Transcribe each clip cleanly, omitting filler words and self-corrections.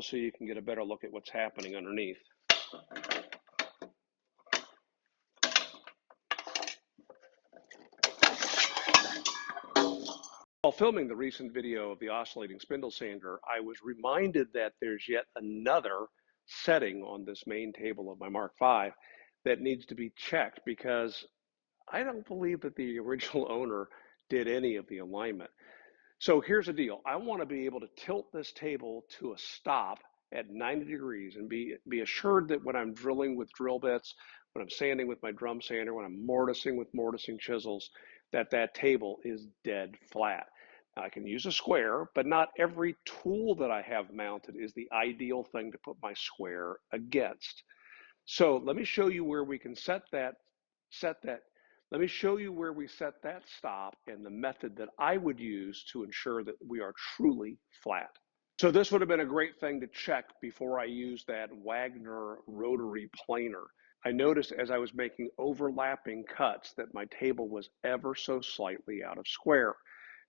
so you can get a better look at what's happening underneath. While filming the recent video of the oscillating spindle sander, I was reminded that there's yet another setting on this main table of my Mark V that needs to be checked, because I don't believe that the original owner did any of the alignment. So here's the deal. I want to be able to tilt this table to a stop at 90 degrees and be assured that when I'm drilling with drill bits, when I'm sanding with my drum sander, when I'm mortising with mortising chisels, that table is dead flat. Now, I can use a square, but not every tool that I have mounted is the ideal thing to put my square against. So let me show you where we can set that. Let me show you where we set that stop and the method that I would use to ensure that we are truly flat. So this would have been a great thing to check before I used that Wagner rotary planer. I noticed as I was making overlapping cuts that my table was ever so slightly out of square.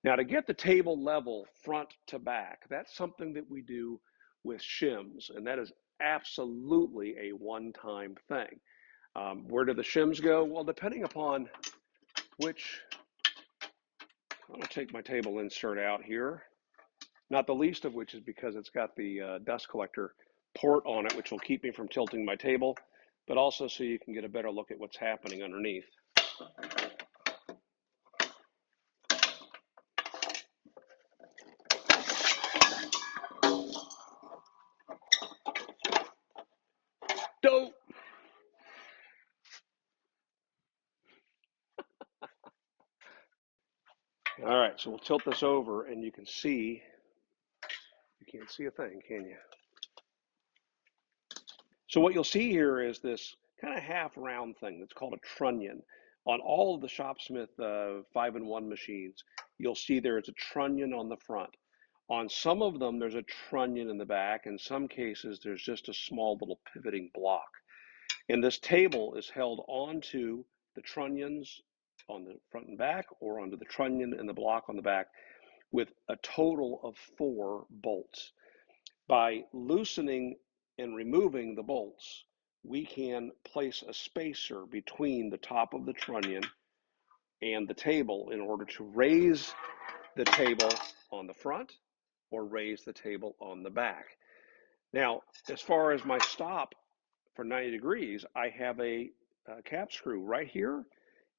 Now, to get the table level front to back, that's something that we do with shims, and that is absolutely a one-time thing. Where do the shims go? Well, depending upon which, I'm going to take my table insert out here, not the least of which is because it's got the dust collector port on it, which will keep me from tilting my table, but also so you can get a better look at what's happening underneath. Dope! All right, so we'll tilt this over and you can see, you can't see a thing, can you? So what you'll see here is this kind of half round thing that's called a trunnion. On all of the Shopsmith 5-in-1 machines, you'll see there is a trunnion on the front. On some of them, there's a trunnion in the back. In some cases, there's just a small little pivoting block. And this table is held onto the trunnions on the front and back, or onto the trunnion and the block on the back, with a total of 4 bolts. By loosening and removing the bolts, we can place a spacer between the top of the trunnion and the table in order to raise the table on the front or raise the table on the back. Now, as far as my stop for 90 degrees, I have a cap screw right here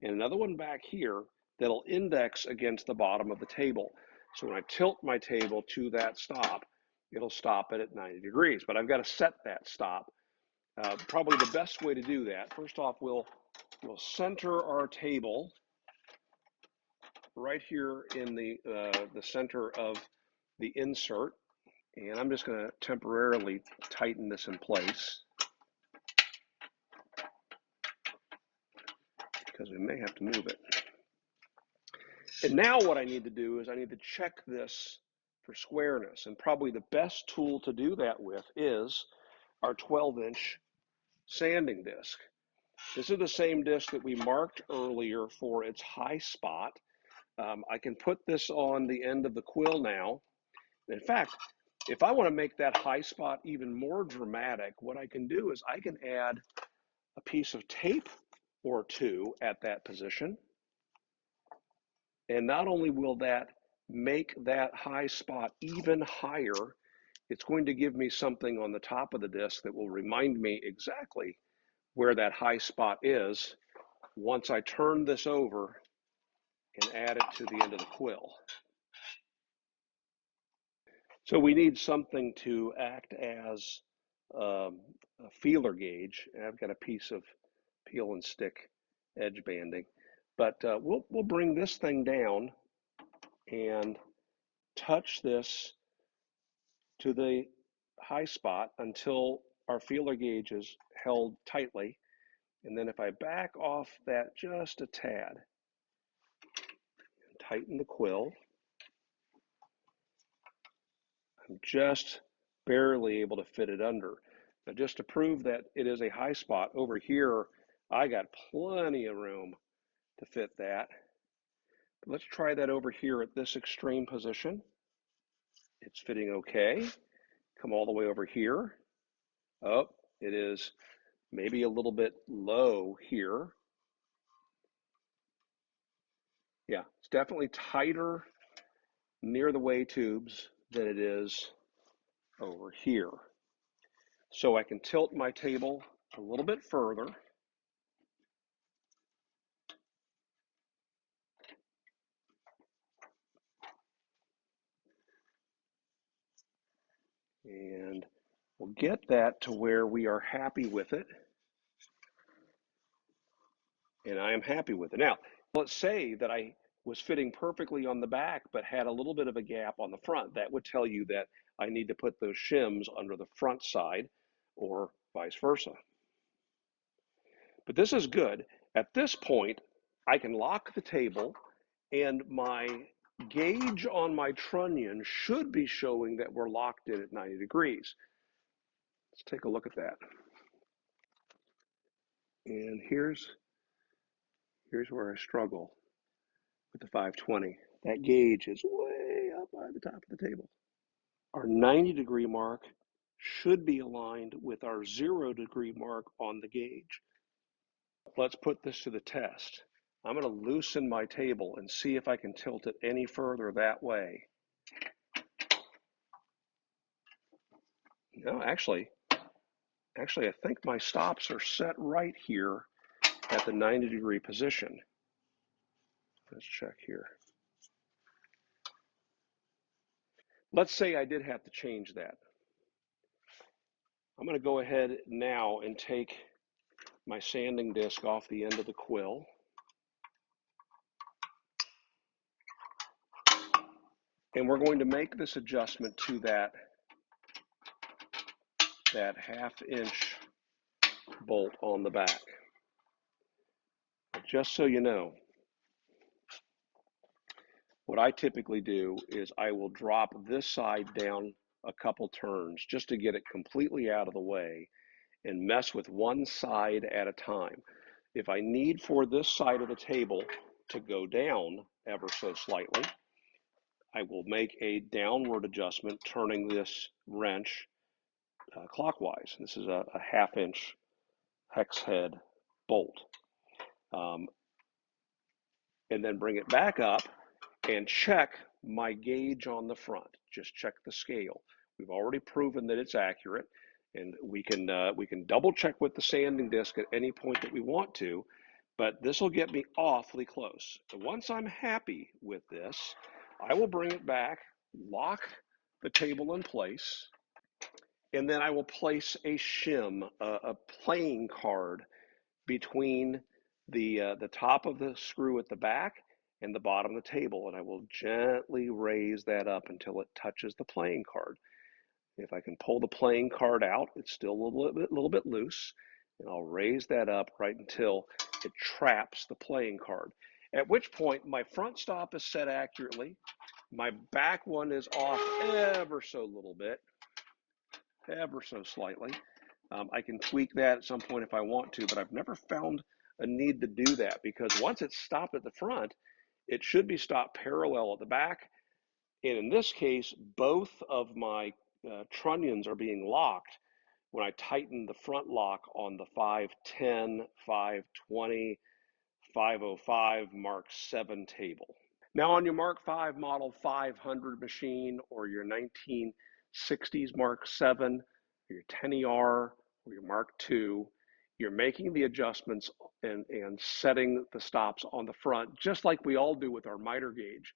and another one back here that'll index against the bottom of the table. So when I tilt my table to that stop, it'll stop it at 90 degrees, but I've got to set that stop. Probably the best way to do that, first off, we'll center our table right here in the center of the insert, and I'm just going to temporarily tighten this in place because we may have to move it. And now what I need to do is I need to check this for squareness, and probably the best tool to do that with is our 12-inch sanding disc. This is the same disc that we marked earlier for its high spot. I can put this on the end of the quill now. In fact, if I want to make that high spot even more dramatic, what I can do is I can add a piece of tape or two at that position. And not only will that make that high spot even higher, it's going to give me something on the top of the disc that will remind me exactly where that high spot is once I turn this over and add it to the end of the quill. So we need something to act as a feeler gauge. And I've got a piece of peel and stick edge banding, but we'll bring this thing down and touch this to the high spot until our feeler gauge is held tightly. And then if I back off that just a tad, and tighten the quill, I'm just barely able to fit it under. Now, just to prove that it is a high spot, over here, I got plenty of room to fit that. Let's try that over here at this extreme position. It's fitting okay. come all the way over here. Oh, it is maybe a little bit low here. Yeah, it's definitely tighter near the way tubes than it is over here. So I can tilt my table a little bit further. And we'll get that to where we are happy with it. And I am happy with it. Now, let's say that I was fitting perfectly on the back, but had a little bit of a gap on the front. That would tell you that I need to put those shims under the front side or vice versa. But this is good. At this point, I can lock the table and my gauge on my trunnion should be showing that we're locked in at 90 degrees. Let's take a look at that. And here's where I struggle with the 520. That gauge is way up by the top of the table. Our 90-degree mark should be aligned with our 0-degree mark on the gauge. Let's put this to the test. I'm going to loosen my table and see if I can tilt it any further that way. No, actually, I think my stops are set right here at the 90-degree position. Let's check here. Let's say I did have to change that. I'm going to go ahead now and take my sanding disc off the end of the quill. And we're going to make this adjustment to that half-inch bolt on the back. Just so you know, what I typically do is I will drop this side down a couple turns just to get it completely out of the way and mess with one side at a time. If I need for this side of the table to go down ever so slightly, I will make a downward adjustment, turning this wrench clockwise. This is a half-inch hex head bolt. And then bring it back up and check my gauge on the front. Just check the scale. We've already proven that it's accurate, and we can double check with the sanding disc at any point that we want to, but this will get me awfully close. And once I'm happy with this, I will bring it back, lock the table in place, and then I will place a shim, a playing card between the top of the screw at the back and the bottom of the table, and I will gently raise that up until it touches the playing card. If I can pull the playing card out, it's still a little bit loose, and I'll raise that up right until it traps the playing card. At which point my front stop is set accurately, my back one is off ever so little bit, ever so slightly. I can tweak that at some point if I want to, but I've never found a need to do that, because once it's stopped at the front, it should be stopped parallel at the back. And in this case, both of my trunnions are being locked when I tighten the front lock on the 510, 520, 505 Mark 7 table. Now on your Mark 5 model 500 machine, or your 1960s Mark 7, or your 10ER, or your Mark II, you're making the adjustments and setting the stops on the front, just like we all do with our miter gauge.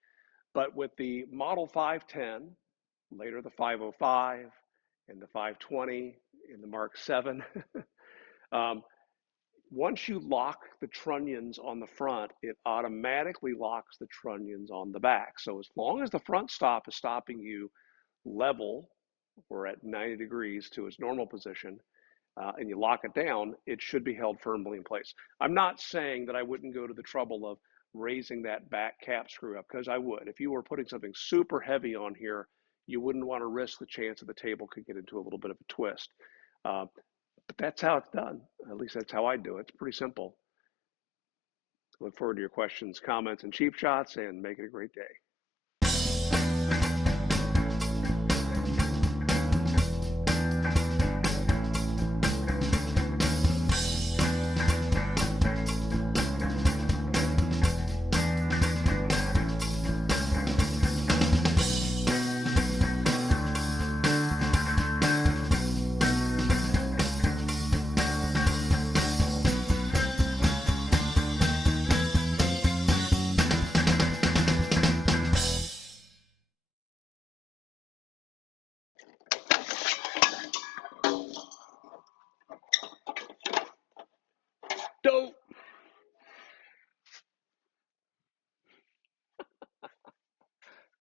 But with the model 510, later the 505, and the 520 in the Mark 7, once you lock the trunnions on the front, it automatically locks the trunnions on the back. So as long as the front stop is stopping you level or at 90 degrees to its normal position, and you lock it down, it should be held firmly in place. I'm not saying that I wouldn't go to the trouble of raising that back cap screw up, because I would. If you were putting something super heavy on here, you wouldn't want to risk the chance that the table could get into a little bit of a twist. But that's how it's done. At least that's how I do it. It's pretty simple. Look forward to your questions, comments, and cheap shots, and make it a great day.